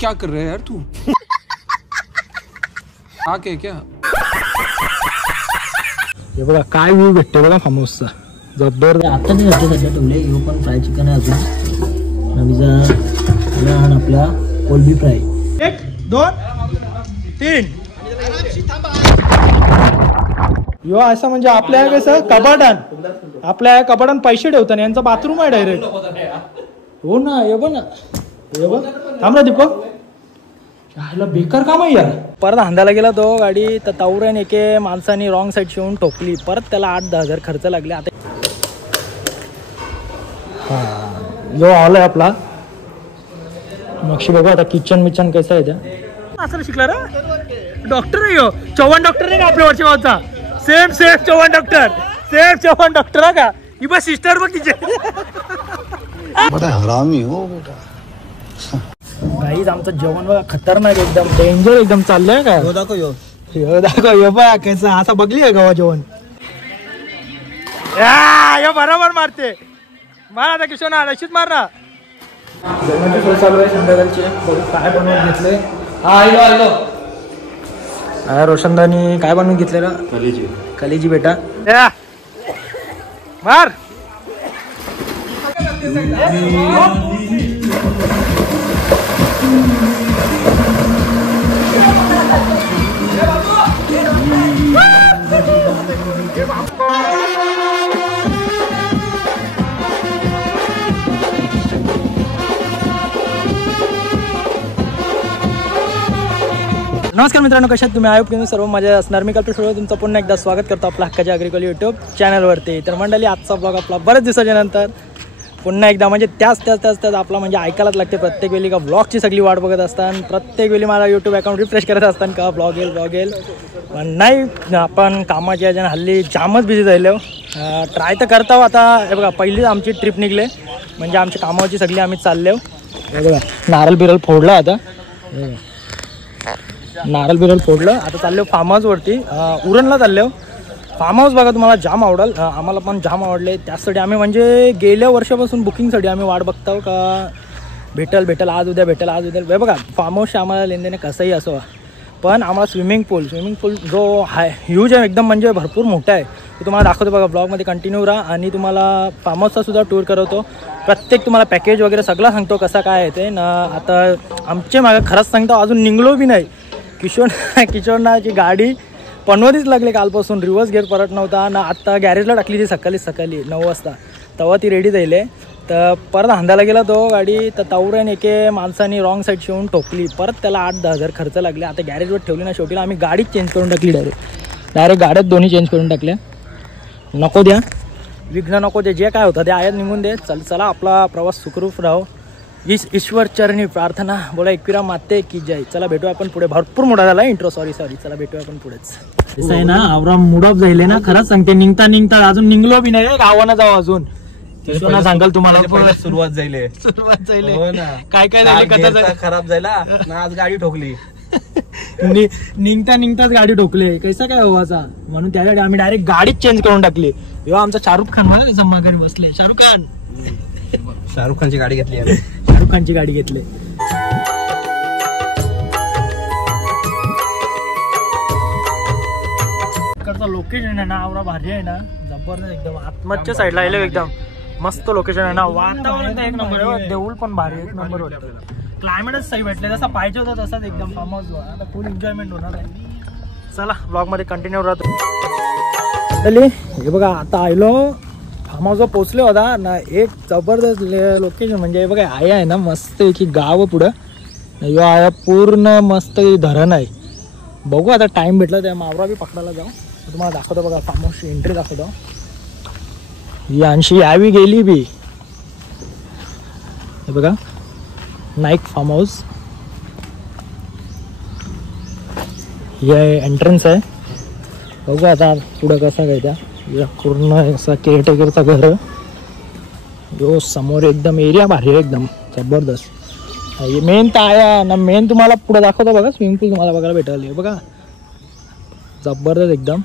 क्या कर रहे है यार तू? आके क्या हे बघा काय व्ह्यू भेटते बघा फार्म हाऊसचा जबरदस्त. आता ते घरचे सध्या ठेवले यो पण फ्राय चिकन आहे अजून आणि आपला कोलबी फ्राय. 1 2 3 यो असं म्हणजे आपल्या कसं कपाटान आपल्या कपाटान पैसे ठेवताना यांचा बाथरूम आहे डायरेक्ट. हो ना ये बघ ना हे बघ थांब ना दीपक ह्याला बेकार काम आहे यार. परत हांदायला गेला तो गाडी तर तावऱ्याने एके माणसाने रॉंग साईड शिवून ठोकली. परत त्याला 8-10 हजार खर्च लागले. आता हा यो हॉल आहे आपला. नक्षी बघा आता किचन मिचन कसं आहे त्या असं शिकला रे डॉक्टर आहे यो. चव्हाण डॉक्टर नाही का आपल्या वरच्या गावचा. सेम चव्हाण डॉक्टर आहे का ही बस सिस्टर बघ तिचे. बड़ा हरामी हो बेटा. गाईज आमचं जेवण बघा खतरनाक एकदम डेंजर एकदम चाललंय का. दाखव यो बघ कसं असं बघली आहे गावा जेवण. यो बरोबर मारते मार आता किशोर ना रशीद मार ना. जेवणाची सोय चालू आहे संध्याकाळची. काय बनवून घेतले. हा आलो रोशनदानी काय बनवून घेतलेलं कलेजी बेटा मार. नमस्कार मित्रांनो, कशात तुम्ही आयोग तुम्ही सर्व मजा असणार. मी कल्पेश तुमचं पुन्हा एकदा स्वागत करतो आपल्या हक्काच्या अग्रिकल यूट्यूब चॅनलवरती. तर मंडळी आजचा ब्लॉग आपला बरेच दिवसाच्या नंतर पुन्हा एकदा म्हणजे त्याच आपला म्हणजे ऐकायलाच लागते प्रत्येक वेळी का ब्लॉगची सगळी वाट बघत असताना. प्रत्येक वेळी मला यूट्यूब अकाउंट रिफ्रेश करत असताना का ब्लॉग येईल पण नाही. आपण कामाच्या याच्यानं हल्ली जामच बिझी झालो. ट्राय तर करतो आता. हे बघा पहिलीच आमची ट्रिप निघले म्हणजे आमच्या कामाची सगळी आम्ही चाललो. हे बघा नारळ बिरळ फोडला आता. नारळ बिरळ फोडलं आता चाललो फार्म हाऊसवरती. उरणला चाललो. फार्म हाऊस बघा तुम्हाला जाम आवडेल. आम्हाला पण जाम आवडले. त्यासाठी आम्ही म्हणजे गेल्या वर्षापासून बुकिंगसाठी आम्ही वाट बघतो का भेटल आज उद्या हे बघा फार्म हाऊसच्या आम्हाला लेनदेने कसंही असो पण आम्हाला स्विमिंग पूल जो ह्यूज आहे एकदम म्हणजे भरपूर मोठा आहे तो तुम्हाला दाखवतो बघा. ब्लॉगमध्ये कंटिन्यू राहा आणि तुम्हाला फार्म हाऊसचा सुद्धा टूर करवतो. प्रत्येक तुम्हाला पॅकेज वगैरे सगळं सांगतो कसं काय आहे ते ना. आता आमचे मागं खरंच सांगतो अजून निघलो बी नाही. किशोरनाची गाडी पनवतीच लागली कालपासून. रिव्हर्स गेअर परत नव्हता ना. आत्ता गॅरेजला टाकली ती सकाळी 9 वाजता तेव्हा ती रेडी जाईल. तर परत हांदायला गेला तो गाडी तर तावऱ्याने एके माणसाने रॉंग साईड शिवून ठोकली. परत त्याला 8-10 हजार खर्च लागले. आता गॅरेजवर ठेवली ना. शेवटीला आम्ही गाडीच चेंज करून टाकली. डायरेक्ट गाड्यात दोन्ही चेंज करून टाकल्या. नको द्या विघ्न नको दे. जे काय होतं ते आयात निघून दे. चला आपला प्रवास सुखरूप राहो ईश्वर चरणी प्रार्थना. बोला एकविरा माते की जय. चला भेटूया आपण पुढे. भरपूर मोठा झाला इंट्रो. सॉरी चला भेटूया आपण पुढेच. असं आहे ना आवरा मूड ऑफ जाईल ना. खरंच सांगते निघता अजून निघलो बी नाही. गावानं जाऊ अजून सांगाल तुम्हाला सुरुवात जाईल काय झालं कसं खराब झाला ना. आज गाडी ठोकली. निघताच गाडी ठोकले. कैसा काय व्हायचा म्हणून त्यासाठी आम्ही डायरेक्ट गाडीच चेंज करून टाकली. तेव्हा आमचा शाहरुख खान मला त्याच्या माघारी बसले. शाहरुख खानची गाडी घेतली. शाहरुख खानची गाडी घेतली. इकडचं लोकेशन आहे ना आवरा भारी आहे ना. जबरदस्त एकदम आत्महत्या साईडला आले एकदम मस्त लोकेशन आहे ना. वातावरण एक नंबर आहे. देऊळ पण भारी एक नंबर होतं. क्लायमेटच सही भेटले जसा पाहिजे होता तसाच एकदम फार्म हाऊस. आता फुल एन्जॉयमेंट होणार आहे. चला ब्लॉग मध्ये कंटिन्यू राहतो. हे बघा आता आलो फार्म हाऊसवर पोचले होता ना. एक जबरदस्त लोकेशन म्हणजे हे बघा आया आहे ना मस्त की गाव पुढं यो आया पूर्ण मस्त धरण आहे. बघू आता टाइम भेटला त्या मावरा बी पकडायला जाऊ. तुम्हाला दाखवतो बघा फार्म हाऊसची एंट्री दाखवतो. ही आणशी यावी गेली बी. हे बघा नाईक फार्म हाऊस. हे एंट्रन्स आहे. बघू आता पुढं कसं काय त्या पूर्ण असा केअरटेकरचा घर. जो समोर एकदम एरिया भारी आहे एकदम जबरदस्त. मेन तर आया ना. मेन तुम्हाला पुढे दाखवतो बघा. स्विमिंग पूल तुम्हाला बघायला भेटायला बघा जबरदस्त एकदम.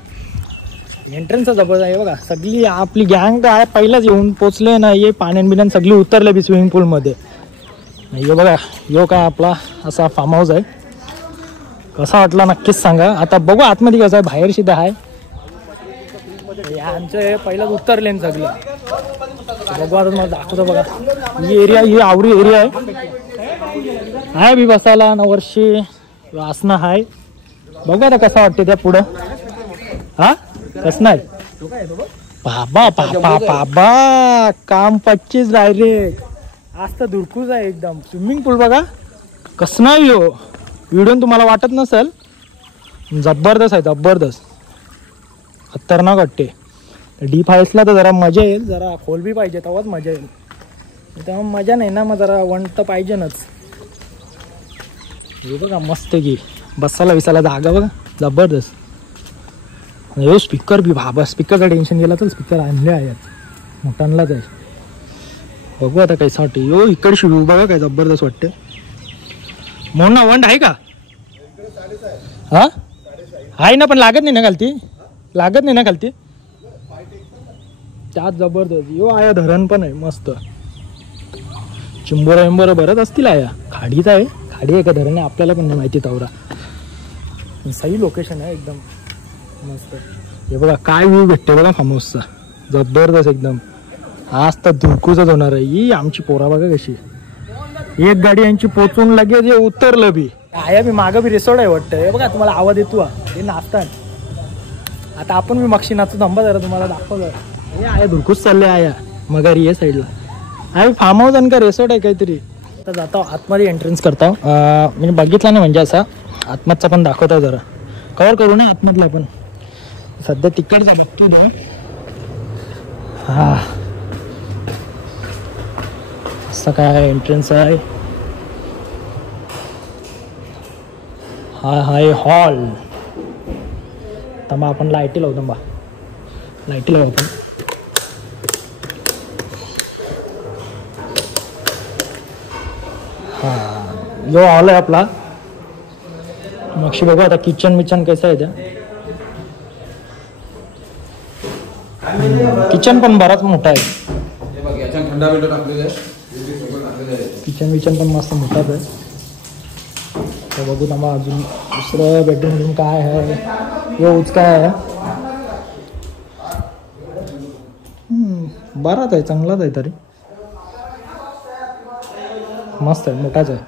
एंट्रन्सचा जबरदस्त आहे बघा. सगळी आपली गँग आहे पहिलाच येऊन पोचले ना. ये पाण्यान बिण्यान सगळी उतरले बी स्विमिंग पूलमध्ये. हे बघा यो काय आपला असा फार्म हाऊस आहे. कसा वाटला नक्कीच सांगा. आता बघू आतमध्ये कसं आहे. बाहेर सुद्धा आहे आमचे पहिलाच उतरले सगळे. बघू आता तुम्हाला दाखवतो बघा. ही एरिया ही आवरी एरिया आहे बी बसायला ना. वर्षी असणं आहे. बघू आता कसं वाटते त्या पुढं. हा कसं नाही बाबा बाबा बाबा काम 25 डायरेक्ट. आज तर धुरकूच आहे एकदम. स्विमिंग पूल बघा कसं नाही हो. व्हिडिओ तुम्हाला वाटत नसेल जबरदस्त आहे. जबरदस्त खतरनाक वाटते. डीप हायसला तर जरा मजा येईल. जरा खोल बी पाहिजे तेव्हाच मजा येईल. तेव्हा मजा नाही ना मग जरा वन तर पाहिजेनच. हे बघा मस्त की बसायला विसायला जागा बघा जबरदस्त. यो स्पीकर बी बाबा स्पीकरचा टेन्शन गेला तर स्पीकर आणले आहेत मोठ्यांनाच आहे. बघू आता कैसा वाटते. यो इकडची व्ह्यू बघा काय जबरदस्त वाटते. म्हणून ना वंड आहे का. हा आहे ना पण लागत नाही ना खालती. लागत नाही ना खालती. त्यात जबरदस्त. यो आया धरण पण आहे मस्त. चिंबोरा विंबोरा भरत असतील आया. खाडीच आहे. खाडी आहे का धरण आहे आपल्याला पण नाही माहिती. तवरा सही लोकेशन आहे एकदम मस्त. हे बघा काय व्ह्यू भेटते बघा फार्म हाऊसचा जबरदस्त एकदम. आज तर धुरकूचच होणार आहे. ही आमची पोरा बघा कशी. एक गाडी यांची पोचून लगेच हे उतरलं बी. आया बी मागं बी रिसॉर्ट आहे वाटतं. हे बघा तुम्हाला आवाज येतो हे नाचतात. आता आपण बी मक्षी नाचतो. थांबा जरा तुम्हाला दाखवलं. हे आया धुरकूच चालले आया मगारी या साईडला. आहे फार्म हाऊस आणि का रिसॉर्ट आहे काहीतरी. आता जातो आतमध्ये एंट्रन्स करता. मी बघितला नाही म्हणजे असा आतमधचा पण दाखवतो जरा. कव्हर करू नये आतमधला पण सध्या तिकडचा बघतो ना. हा असं काय एंट्रन्स आहे. हा हाय हॉल. तर मग आपण लाईटी लावतो बा. लाईटी लावू आपण. हा यो हॉल आहे आपला. मग बघू आता किचन विचन कसं आहे त्या. किचन पण बराच मोठा आहे. किचन विचन पण मस्त मोठाच आहे. तर बघू थांबा अजून दुसरं बेडरूम काय आहे. योच काय आहे. बराच आहे चांगलाच आहे तरी मस्त आहे मोठाच आहे.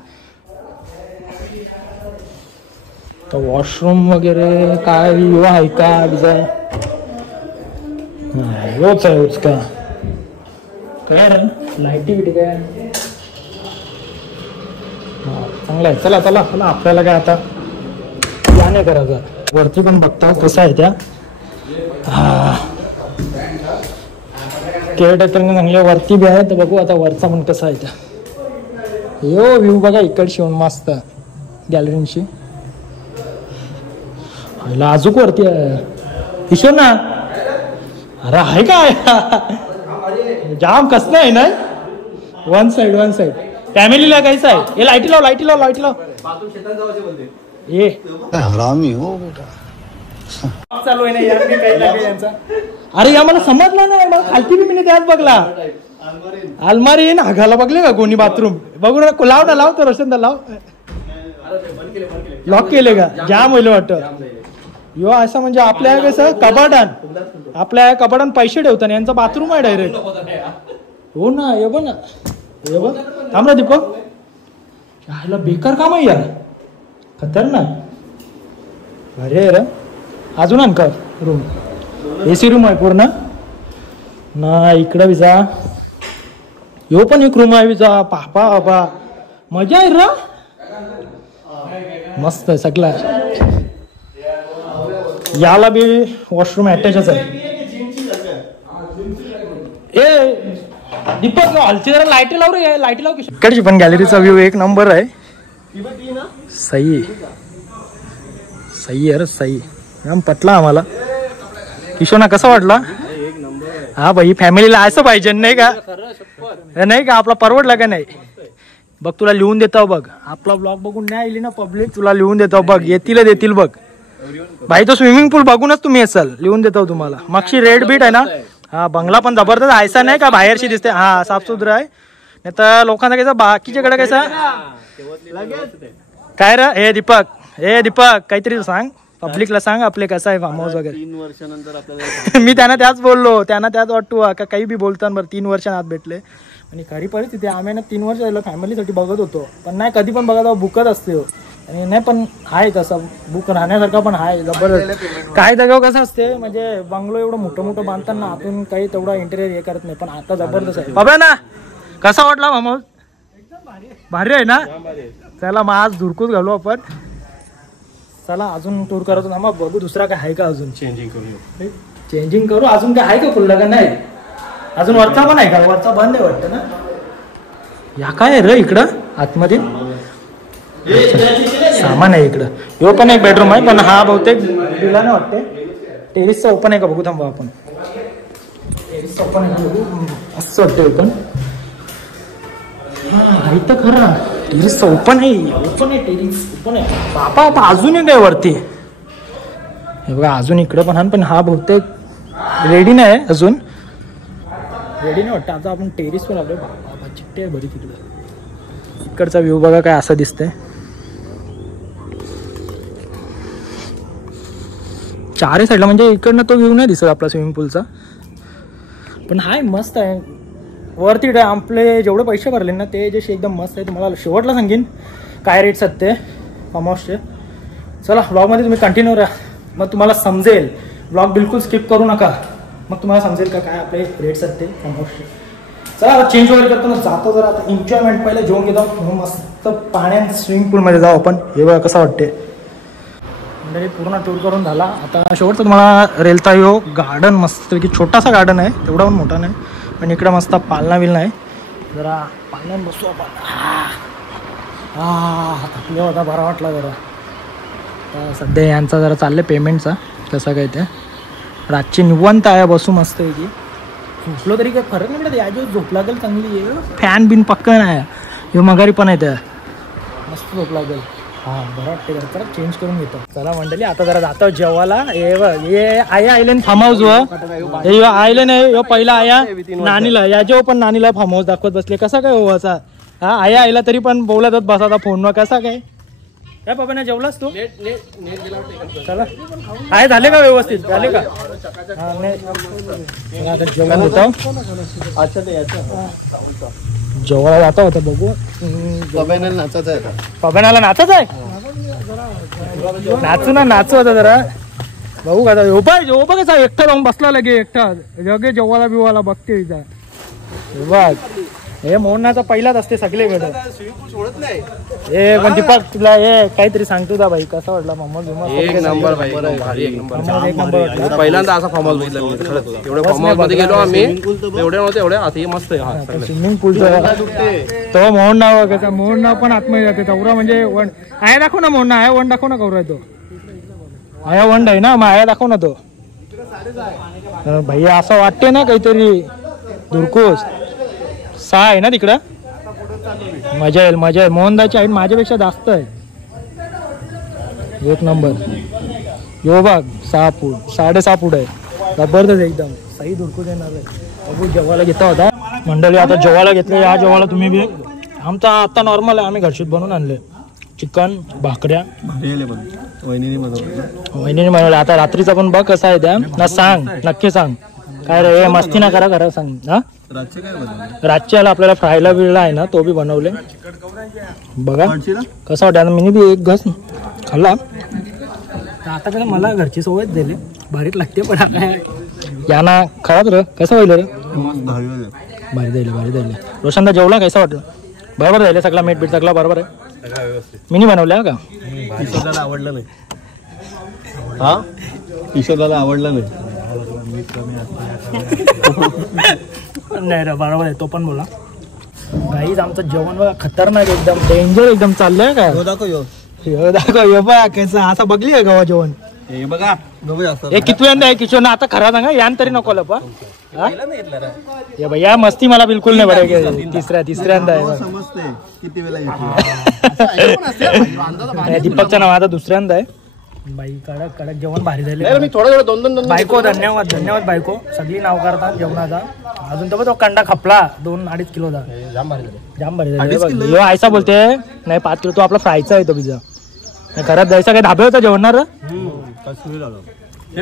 तर वॉशरूम वगैरे काय यो आहे का बिजा. योच आहे योच का काय लाईटी बिटी काय. चांगलं आहे. चला चला चला आपल्याला काय आता या नाही करायचं. वरती पण बघता कसं आहे त्या. केअरटेकर चांगल्या वरती बी आहे. तर बघू आता वरचा पण कसा आहे त्या. यो व्ह्यू बघा इकडची मस्त गॅलरींची. अजूक वरती आहे किशोर ना. अरे आहे काय जाम कसं आहे ना. वन साइड फॅमिलीला काहीच आहे. हे लाईटी लाव लाईटी लाव लाईटी लाव. हरामी हो बेटा. चालू आहे ना यार मी काही यांचा. अरे या मला समजलं नाही. मला खालती बी मी त्याच बघला. अलमारी ना घाला बघले का कोणी बाथरूम. बघू लाव ना. लाव तर रोशन लाव. लॉक केले का जाम होईल वाटत. यो असं म्हणजे आपल्या कसं कपाटान आपल्या कपाटान पैसे ठेवतात. यांचा बाथरूम आहे डायरेक्ट. हो ना ये बघ ना. हे बघ थांब ना दीपक. ह्याला बेकार काम आहे यार. खतरनाक अरे रे. अजून आणकर रूम. AC रूम आहे पूर्ण ना. इकडं विजा यो पण एक रूम आहे विजा. पापा बाबा मजा आहे रा. मस्त आहे सगळं. याला बी वॉशरूम अटॅचच आहे. ए दीपक हॉलची जरा लाईटी लाव रे. लाईटी लाव. इकडची पण गॅलरीचा व्ह्यू एक नंबर आहे. सही सही अरे सही. मॅम पटला आम्हाला. किशोना कसा वाटला. हा भाई फॅमिलीला असं पाहिजे नाही का. नाही का आपला परवडला का नाही. बघ तुला लिहून देतो बघ. आपला ब्लॉग बघून नाही आली ना पब्लिक तुला लिहून देतो बघ. येतील देतील बघ. भाई तो स्विमिंग पूल बघूनच तुम्ही असाल, लिहून देतो तुम्हाला. मागची रेड बीट आहे ना, हा बंगला पण जबरदस्त ऐसा नाही का बाहेरशी दिसते, हा साफसुथरा आहे. नाही तर लोकांना कसं बाकीच्याकडे कसं काय रे. हे दीपक काहीतरी सांग पब्लिकला, सांग आपले कसं आहे फार्म हाऊस वगैरे. 3 वर्षानंतर आपल्याला मी त्यांना त्याच बोललो, त्यांना त्याच वाटतो का काही बी बोलताना बरं 3 वर्षांत भेटले. आणि खरी परिस्थिती आम्ही ना 3 वर्ष झालं फॅमिलीसाठी बघत होतो, पण नाही कधी पण बघत बुकच असते. आणि नाही पण आहे तसं बुक राहण्यासारखं पण आहे जबरदस्त. काही जागेवर कसं असते म्हणजे बंगलो एवढं मोठं बांधताना आपण काही तेवढा इंटेरियर हे करत नाही, पण आता जबरदस्त आहे. बाबा ना कसा वाटला मामा? भारी आहे ना. चला मग आज धुरकूच घालू आपण. चला अजून टूर करतो ना, मग बघू दुसरा काय आहे का अजून. चेंजिंग करू अजून काय आहे का खुल्ला का नाही? अजून वरचा पण आहे का? वरचा बंद आहे वाटतं ना. या काय आहे रे इकडं आतमध्ये सामान आहे इकडं. यो पण एक बेडरूम आहे, पण हा बहुतेक दिला नाही वाटते. टेरिसचा ओपन आहे का बघू थांबा आपण. टेरिसचा ओपन आहे बघू असं वाटतं पण. हा इथं खरं टेरिसचा ओपन आहे टेरिस ओपन आहे. बापा आता अजून एक आहे वरती. हे बघा अजून इकडं पण हा बहुतेक रेडी नाही अजून, रेडी नाही वाटतं. आता आपण टेरिसवर आलोय. बाबा चिट्टे आहे बरी तिकडं. इकडचा व्ह्यू बघा काय असं दिसतंय. चारही साईडला म्हणजे इकडनं तो व्ह्यू नाही दिसत आपला स्विमिंग पूलचा, पण हाय मस्त आहे. वरती आपले जेवढे पैसे भरले ना ते जे एकदम मस्त आहे. तुम्हाला शेवटला सांगेन काय रेट्स आहेत ते फार्म हाऊसचे. चला ब्लॉगमध्ये तुम्ही कंटिन्यू राहा, मग तुम्हाला समजेल. ब्लॉग बिलकुल स्किप करू नका, मग तुम्हाला समजेल का काय आपले रेट्स आहेत ते फार्म हाऊसचे. चला आता चेंज वगैरे करतो ना, जातो जरा आता एन्जॉयमेंट पहिले जेवून घेतो. मग मस्त पाण्यात स्विमिंग पूलमध्ये जाऊ आपण. हे बघा कसं वाटते. म्हणजे पूर्ण टूर करून झाला. आता शेवटचं तुम्हाला रेलता येऊ गार्डन मस्त की छोटासा गार्डन आहे, तेवढा पण मोठा नाही. पण इकडं मस्त पालना बिलना आहे. जरा पाण्यात बसू आपण. थकले होता, बरा वाटला जरा. सध्या यांचा जरा चाललं पेमेंटचा कसं काय ते. रातची निवांत आहे, बसू मस्त आहे की. झोपलो तरी काय फरक नाही पडत. याची झोप लागेल चांगली आहे. फॅन बिन पक्का नाही. हे मगारी पण आहे त्या मस्त झोप लागेल. हा बरं वाटते. जरा चेंज करून घेतो. चला मंडळी आता जरा जातो जेवायला. हे आया आयलंड फार्म हाऊस व हे आयलंड आहे. पहिला आया नानीला याच्या पण नानीला फार्म हाऊस दाखवत बसले. कसा काय हो असा. हा आया आईला तरी पण बोलतच बसा फोनवर. कसा काय काय बाबा नाही जेवलास तू? चला आहे झाले का व्यवस्थित झाले का? हा नाही आता जेवण होतं. जेवायला जाता होता बघू. पबनाला नाचत आहे. नाचू आता जरा बघू का. हो बघ कसा एकटा जाऊन बसला लगे एकटा जगे जेवायला बिवाला बघते इथं. बघ हे मोहनाचा पहिलाच असते सगळीकडे. हे पण दीपक तुला हे काहीतरी सांगतो का भाई कसा वाटला मोहम्मद? एक नंबर भाई, भारी एक नंबर. पहिल्यांदा असा फार्म हाऊस बघितला. एवढे फार्म हाऊस मध्ये गेलो आम्ही, एवढे नव्हते एवढे. आता हे मस्त आहे स्विमिंग पूलचा. तो मोहन नाव कसा मोहन नाव पण आतमध्ये जाते तेवढा म्हणजे वन आया दाखव ना. मोहन आया वन दाखव ना. कवर आहे तो आया वन आहे ना, मग आया दाखव ना तो. भैया असं वाटते ना काहीतरी दुरकूस. 6 आहे ना तिकडं. मजा येईल मजा येईल. मोहनदाची आहे माझ्यापेक्षा जास्त आहे. एक नंबर. यो बघ 6 फूट 6.5 फूट आहे. जबरदस्त एकदम सही दुरकूस येणार आहे. बघू जेवायला घेता होता मंडळी. आता जेवायला घेतलं. या जेवायला तुम्ही बी. आमचा आता नॉर्मल आहे. आम्ही घरशीत बनवून आणले. चिकन भाकऱ्या वहिनीने बनवलं. आता रात्रीचा पण बघ कसा आहे त्या ना. सांग नक्की सांग काय रे. मस्ती ना करा खरं सांग. हा रातच्याला आपल्याला फ्रायला बिळला आहे ना, तो बी बनवले. बघा कसा वाटत. मी बी एक घास खाल्ला. आता कसं मला घरची सवयच दिली. भारीच लागते. पण यांना खराच र कसं होईल रे. भारी द्यायला. रोशनदा जेवला कसा वाटलं? बरोबर द्यायला सगळा मीठ बीट सगळा बरोबर आहे. मी बनवल्या का? ईश्वरला आवडलं नाही. हा ईश्वरला आवडलं नाही. नाही रे बरोबर आहे. तो पण बोला. गाईज आमचं जेवण बघा खतरनाक एकदम डेंजर एकदम चाललंय का. दाखव बघा कसं असं बघली आहे गावा जेवण. हे बघा हे कितव्यांदा आहे किशोर ना. आता खरा सांगा यान तरी नको लपा. या मस्ती मला बिलकुल नाही बरं. तिसऱ्यांदा आहे. किती वेळा दीपकचं नाव आता दुसऱ्यांदा आहे. बाई कडक कडक जेवण भारी झाले. मी थोडं दोन बायको धन्यवाद धन्यवाद बायको, सगळी नाव करतात जेवणाचा. अजून तर तो कंडा खपला 2-2.5 किलोचा. जाम भारी झाले. जाम भारी झाले. यो आयसा बोलते नाही 5 किलो तो आपला फ्रायचा आहे तो पिझ्झा. घरात जायचा काय धाबे होता जेवणार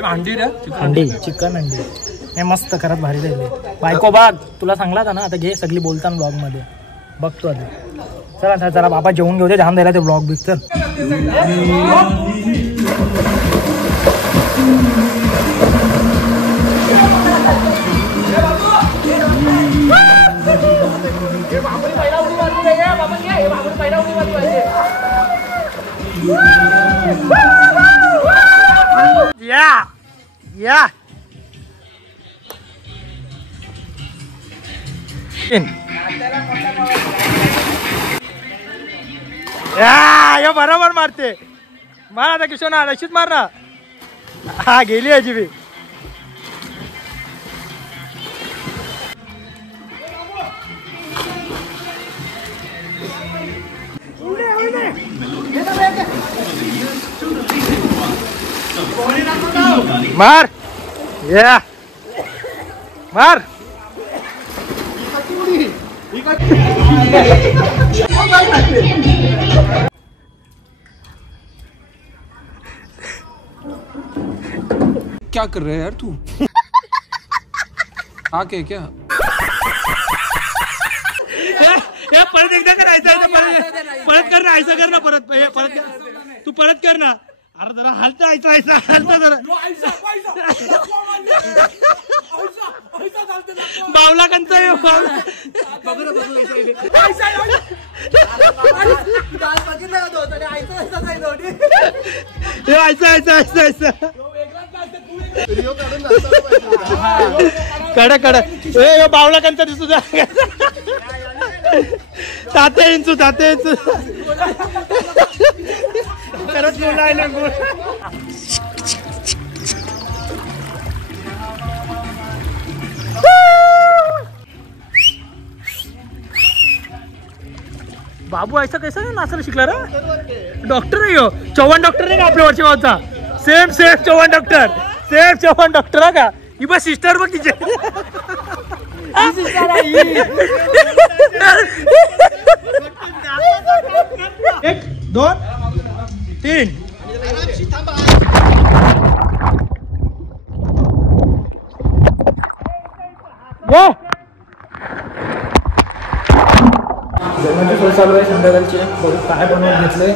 अंडी चिकन अंडी नाही मस्त करत भारी झाले. बायको बाग तुला सांगला था ना आता घे सगळी बोलताना ब्लॉग मध्ये बघतो आता. चला चला बाबा जेवून घेऊ दे जाम द्यायला ते ब्लॉग बिग. चल या या या बरोबर मारते. मार आता किशोर अशीच मार ना. हा गेली याची बी. मार या मार. क्या कर रहे है यार तू? आके क्या परत एकदा करायचं परत कर ना ऐसा कर ना परत परत तू परत कर ना. अरे जरा हलता ऐसा हलता जरा बावला कंचा कडक कडक बावला कंचा दिसतो. ताते इंचू करत बोलायला गोल. बाबू ऐसा कैसा नाही नाचायला शिकला रे. डॉक्टर आहे हो. चव्हाण डॉक्टर नाही का आपल्या वर्षी भावचा. सेम चव्हाण डॉक्टर का ही बस सिस्टर बघ तिचे. 1 2 3 जेवणाची सोय चालू आहे संध्याकाळची. काय बनवून घेतले.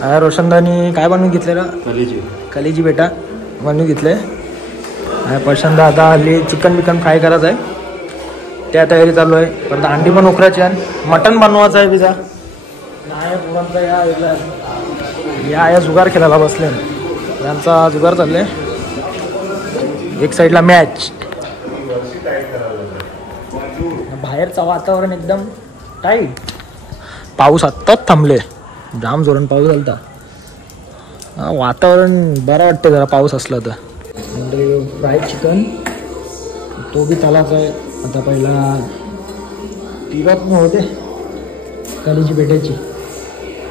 हा रोशनदानी काय बनवून घेतलेलं कलेजी बेटा बनवून घेतले. प्रशांत आता हल्ली चिकन फ्राय करायचं आहे त्या तयारी चालू आहे. परत अंडी पण उकरायची आहे. मटन बनवायचं आहे पिझ्झा नाही पुरणचा. या जुगार खेळायला बसले. यांचा जुगार चालले. एक साईडला मॅच. बाहेरचं वातावरण एकदम टाईट. पाऊस आत्ताच थांबले. जाम जोरान पाऊस झालता. वातावरण बरं वाटतं जरा पाऊस असला तर. फ्राईड चिकन तो बी चालायचा आहे. आता पहिला पिवत होते कलेजी बेटाची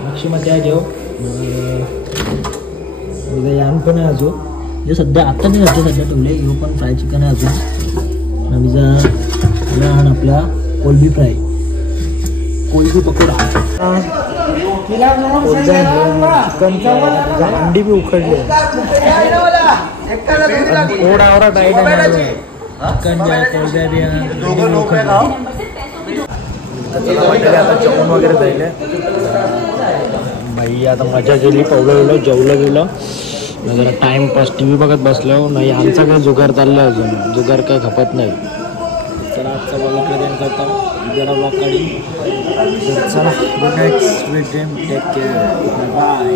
मक्षी मग त्या घेऊ. यान पण आहे अजून जे सध्या आता नाही घातले सध्या ठेवले. यो पण फ्राय चिकन आहे अजून. लहान आपला कोलबी फ्राय कोलबी पकोडा अंडी बी उखडली. ओढावरा डाईट आता जेवण वगैरे जाईल बाई. आता मजा केली. पवलं जेवलं गेलं जरा टाइमपास टी व्ही बघत बसलो. नाही आमचा काही जुगार चालला अजून. जुगार काही खपत नाही. तर आजचा ब्लॉग प्रेझेंट करता जरा ब्लॉग काढी. चला good night sweet dream take care bye.